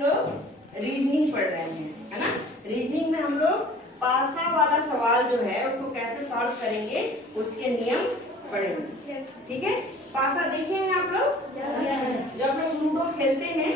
लोग रीजनिंग पढ़ रहे हैं, है ना। रीजनिंग में हम लोग पासा वाला सवाल जो है उसको कैसे सॉल्व करेंगे उसके नियम पढ़ेंगे। ठीक है, पासा देखे हैं आप लोग? जब हम लोग लूडो खेलते हैं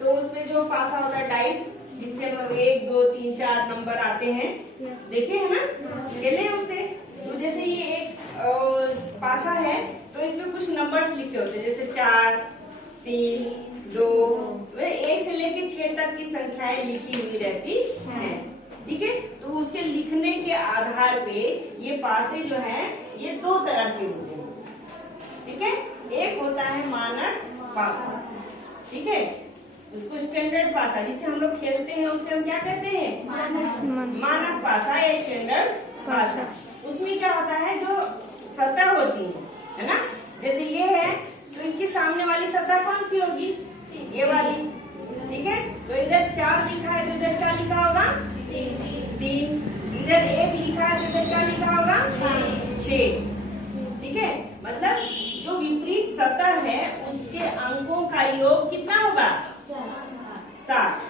तो उसमें जो पासा होता है डाइस, जिससे हम लोग 1 2 3 4 नंबर आते हैं, देखे है ना, खेले उसे। तो जैसे ये एक पासा है तो इसमें कुछ नंबर्स लिखे होते हैं, जैसे 4 3 2, 1 से लेके 6 तक की संख्याएं लिखी हुई रहती हैं। ठीक है, तो उसके लिखने के आधार पे ये पासे जो है ये 2 तरह के होते हैं। ठीक है, एक होता है मानक पासा, ठीक है, उसको स्टैंडर्ड पासा जिससे हम लोग खेलते हैं उसे हम क्या कहते हैं? मानक पासा या स्टैंडर्ड पासा। उसमें क्या होता है, जो सतह होती है ना, जैसे ये है तो इसके सामने वाली सतह कौन सी होगी? ये वाली। ठीक है, तो इधर 4 लिखा है तो इधर क्या लिखा होगा? 3। इधर 1 लिखा है तो इधर क्या लिखा होगा? 6। ठीक है, मतलब जो विपरीत सतह है उसके अंकों का योग कितना होगा? 7।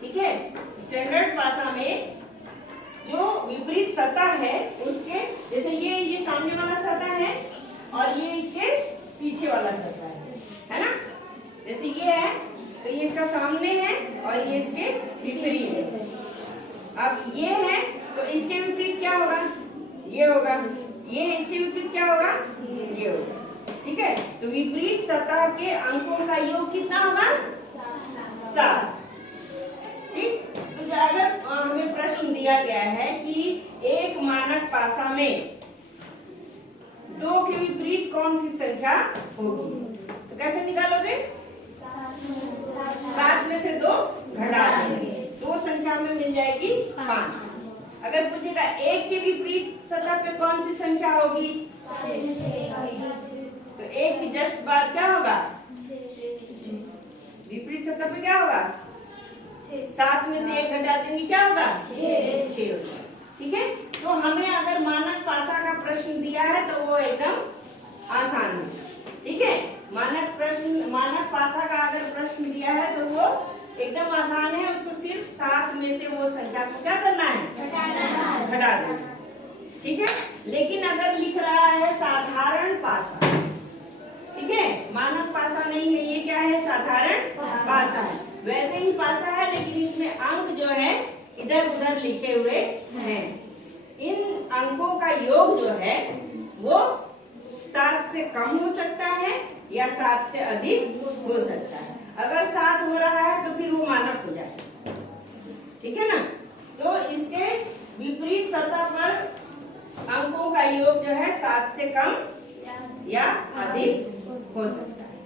ठीक है, स्टैंडर्ड पासा में जो विपरीत सतह है उसके, जैसे ये सामने वाला सतह है और ये इसके पीछे वाला सतह है ना। जैसे ये है तो ये इसका सामने है और ये इसके विपरीत है। अब ये है तो इसके विपरीत क्या होगा? ये होगा। ये इसके विपरीत क्या होगा? ये होगा। ठीक है, तो विपरीत सतह के अंकों का योग कितना होगा? 7। ठीक, तो अगर हमें प्रश्न दिया गया है कि एक मानक पासा में 2 के विपरीत कौन सी संख्या होगी, तो कैसे निकालोगे? 7 में से 2 घटा देंगे, 2 संख्या में मिल जाएगी 5। अगर पूछेगा 1 के विपरीत सतह पे कौन सी संख्या होगी, तो 1 की जस्ट बाद क्या होगा? विपरीत सतह पे क्या होगा? 7 में से 1 घटा देंगे, क्या होगा? 6 होगा। ठीक है, तो हमें अगर मानक पासा का प्रश्न दिया है तो वो एकदम आसान है। ठीक है, मानक पासा का अगर प्रश्न दिया है तो वो एकदम आसान है। उसको सिर्फ 7 में से वो संख्या को क्या करना है? घटा देना। ठीक है, लेकिन अगर लिख रहा है साधारण पासा, ठीक है, मानक पासा नहीं है, ये क्या है? साधारण पासा है। वैसे ही पासा है लेकिन इसमें अंक जो है इधर उधर लिखे हुए हैं। इन अंकों का योग जो है वो 7 से कम हो सकता है या 7 से अधिक हो सकता है। अगर 7 हो रहा है तो फिर वो मानक हो जाएगा। ठीक है ना, तो इसके विपरीत सतह पर अंकों का योग जो है 7 से कम या अधिक हो सकता है।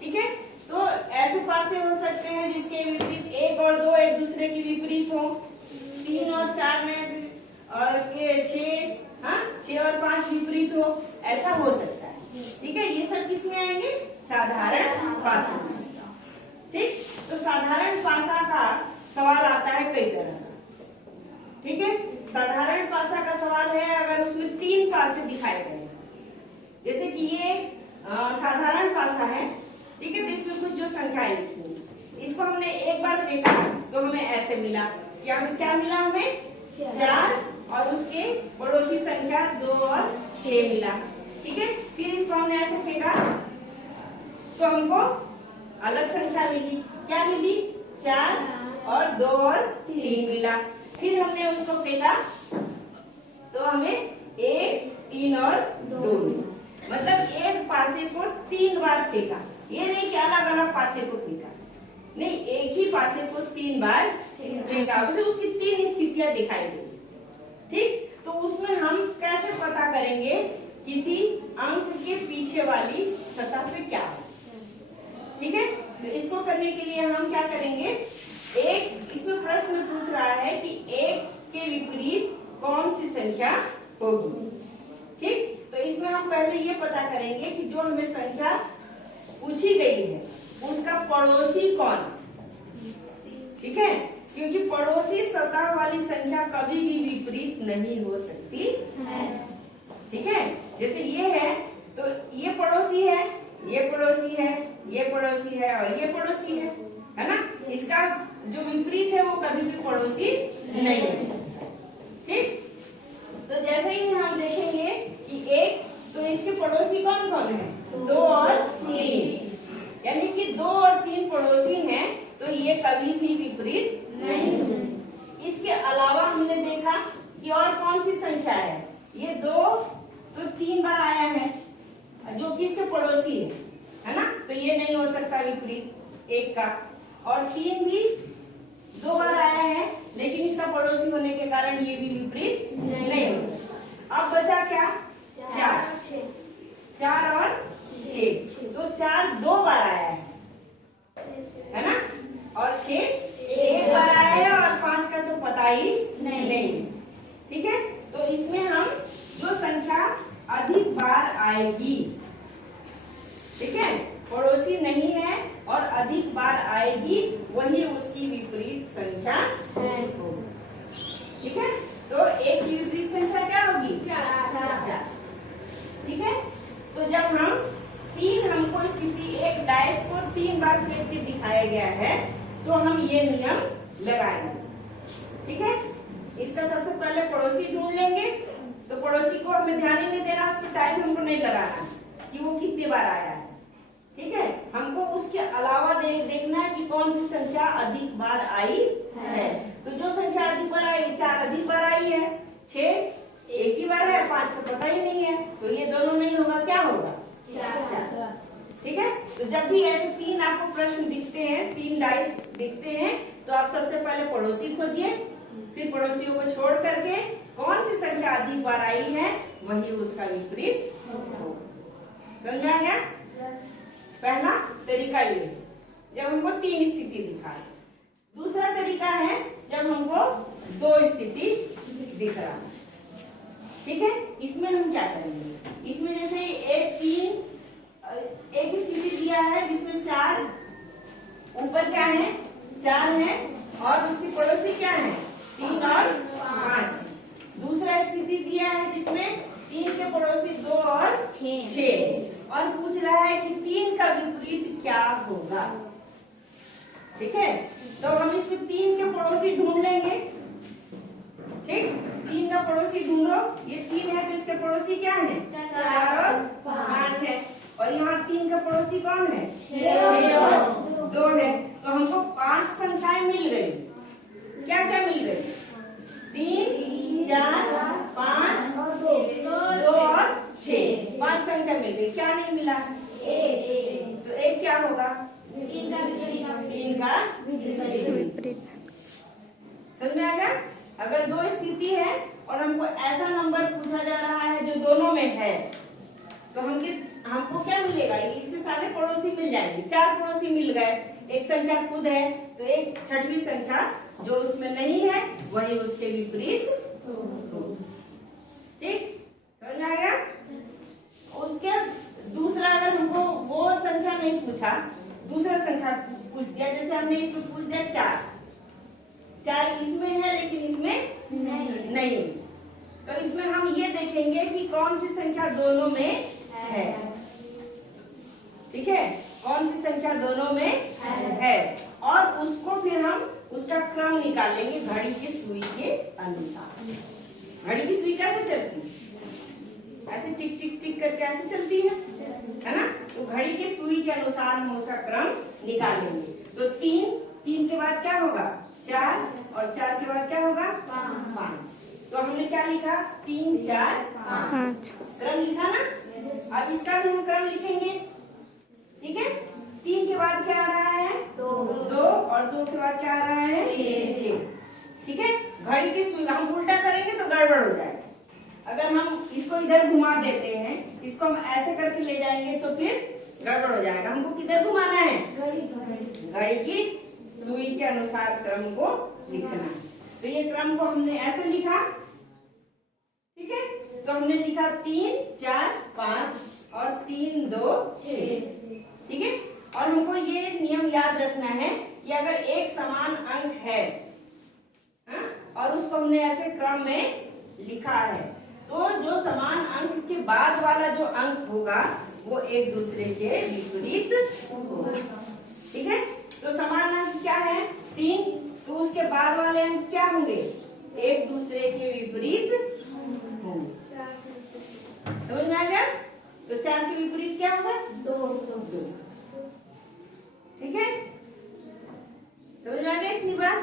ठीक है, तो ऐसे पासे हो सकते हैं जिसके विपरीत 1 और 2 एक दूसरे के विपरीत हो, 3 और 4 में और ये 6 और 5 विपरीत हो, ऐसा हो सकता है। ठीक है, ये सब किसमें आएंगे? साधारण पासा। ठीक, तो साधारण पासा का सवाल आता है कई तरह का। ठीक है, साधारण पासा का सवाल है अगर उसमें 3 पासे दिखाए गए, जैसे कि ये साधारण पासा है। ठीक है, तो इसमें कुछ जो संख्याएं लिखी, इसको हमने एक बार फेंका तो हमें ऐसे मिला, क्या मिला? हमें 4 और उसके पड़ोसी संख्या 2 और 6 मिला। ठीक है, फिर इसको हमने ऐसे फेंका तो हमको अलग संख्या मिली, क्या मिली? 4 और 2 और 3 मिला। फिर हमने उसको फेंका तो हमें 1 3 और 2 मिला। मतलब एक पासे को 3 बार फेंका, ये नहीं कि अलग अलग पासे को फेंका, नहीं, एक ही पासे को 3 बार फेंका, उसे उसकी 3 स्थितियां दिखाई देंगी। ठीक, तो उसमें हम कैसे पता करेंगे किसी अंक के पीछे वाली सतह पे क्या है? ठीक है, तो इसको करने के लिए हम क्या करेंगे, इसमें प्रश्न पूछ रहा है कि 1 के विपरीत कौन सी संख्या होगी। ठीक, तो इसमें हम पहले ये पता करेंगे कि जो हमें संख्या पूछी गई है उसका पड़ोसी कौन। ठीक है, क्योंकि पड़ोसी सतह वाली संख्या कभी भी विपरीत नहीं हो सकती है। ठीक है, जैसे ये है तो ये पड़ोसी है, ये पड़ोसी है, ये पड़ोसी है और ये पड़ोसी है ना। इसका जो विपरीत है वो कभी भी पड़ोसी नहीं है। ठीक, तो जैसे ही हम देखेंगे कि एक, तो इसके पड़ोसी कौन कौन है? 2 और 3, यानी कि 2 और 3 पड़ोसी हैं, तो ये कभी भी विपरीत नहीं है। इसके अलावा हमने देखा कि और कौन सी संख्या है, ये 2 तो 3 बार आया है जो कि इसके पड़ोसी है ना, तो ये नहीं हो सकता विपरीत एक का। और 3 भी 2 बार आया है, लेकिन इसका पड़ोसी होने के कारण ये भी विपरीत नहीं होता। अब बचा क्या? 4 और 6, तो 4 2 बार आया है ना, और 6 1 बार आया है, और 5 का तो पता ही नहीं। ठीक है, तो इसमें हम जो संख्या अधिक बार आएगी, ठीक है, पड़ोसी नहीं है और अधिक बार आएगी, वही उसकी विपरीत संख्या होगी। ठीक है, तो एक की विपरीत संख्या क्या होगी? 4। ठीक है, तो जब हम 3, हमको स्थिति एक डाइस को 3 बार फेंक के दिखाया गया है, तो हम ये नियम लगाएंगे। ठीक है, इसका सबसे पहले पड़ोसी ढूंढ लेंगे, तो पड़ोसी को हमें ध्यान ही नहीं देना, उसको टाइम हमको नहीं लगाना कि वो कितनी बार आया है। ठीक है, हमको उसके अलावा देखना है कि कौन सी संख्या अधिक बार आई है। तो जो संख्या अधिक बार आई, 4 अधिक बार आई है, 6 एक ही बार है, 5 का पता ही नहीं है, तो ये दोनों नहीं होगा, क्या होगा? 4। ठीक है, तो जब भी ऐसे 3 आपको प्रश्न दिखते हैं, 3 डाइस दिखते हैं, तो आप सबसे पहले पड़ोसी खोजिए, फिर पड़ोसियों को छोड़ करके कौन सी संख्या अधिक बार आई है, वही उसका विपरीत होगा। समझ में आ गया? पहला तरीका ये, जब हमको 3 स्थिति दिखा है। दूसरा तरीका है जब हमको 2 स्थिति दिख रहा है। ठीक है, इसमें हम क्या करेंगे? इसमें जैसे एक स्थिति दिया है जिसमें 4 ऊपर क्या है? 4 है, और उसकी पड़ोसी क्या है? 3 और 5। दूसरा स्थिति दिया है जिसमें 3 के पड़ोसी 2 और 6, और पूछ रहा है कि 3 का विपरीत क्या होगा। ठीक है, तो हम इसमें 3 के पड़ोसी ढूंढ लेंगे। ठीक, 3 का पड़ोसी ढूंढो, ये 3 है तो इसके पड़ोसी क्या है? 4 और 5 है, और यहाँ 3 का पड़ोसी कौन है? 6 और 2 है, तो हमको 5 संख्याएं मिल गई। क्या क्या मिल गई? 3, 4, 5, 2 और 6, 5 संख्या मिल गई। क्या नहीं मिला? तो एक क्या होगा? 3 का विपरीत। समझ में आ गया? अगर 2 स्थिति है और हमको ऐसा नंबर पूछा जा रहा है जो दोनों में है, तो हमको क्या मिलेगा? इसके सारे पड़ोसी मिल जाएंगे। 4 पड़ोसी मिल गए, एक संख्या खुद है, तो एक छठवीं संख्या जो उसमें नहीं है वही उसके विपरीत। ठीक, समझ में आया? उसके दूसरा, अगर हमको वो संख्या नहीं पूछा, दूसरा संख्या पूछ दिया, जैसे हमने इसमें पूछ दिया 4 इसमें है लेकिन इसमें नहीं, तो इसमें हम ये देखेंगे कि कौन सी संख्या दोनों में है। ठीक है, कौन सी संख्या दोनों में है, और उसको फिर हम उसका क्रम निकालेंगे घड़ी की सुई के अनुसार। घड़ी की सुई कैसे चलती है? ऐसे टिक टिक टिक करके ऐसे चलती है ना, तो घड़ी के सुई के अनुसार हम उसका क्रम निकालेंगे। तो 3 के बाद क्या होगा? 4, और 4 के बाद क्या होगा? 5। तो हमने क्या लिखा? 3, 4, 5 क्रम लिखा ना। अब इसका भी हम क्रम लिखेंगे। ठीक है, 3 के बाद क्या आ रहा है? 2, और 2 के बाद क्या आ रहा है? 6। ठीक है, घड़ी की सुई हम उल्टा करेंगे तो गड़बड़ हो जाएगा। अगर हम इसको इधर घुमा देते हैं, इसको हम ऐसे करके ले जाएंगे तो फिर गड़बड़ हो जाएगा। हमको किधर घुमाना है? घड़ी की सुई के अनुसार क्रम को लिखना है। तो ये क्रम को हमने ऐसे लिखा। ठीक है, तो हमने लिखा 3, 4, 5 और 3, 2, 6। ठीक है, और हमको ये नियम याद रखना है कि अगर एक समान अंक है, और उसको हमने ऐसे क्रम में लिखा है, तो जो समान अंक के बाद वाला जो अंक होगा वो एक दूसरे के विपरीत होगा। ठीक है, तो समान अंक क्या है 3, तो उसके बाद वाले अंक क्या होंगे एक दूसरे के विपरीत होंगे। समझ में आ गया? तो 4 के विपरीत क्या होगा 2। ठीक है, समझ में आ गया इतनी बात?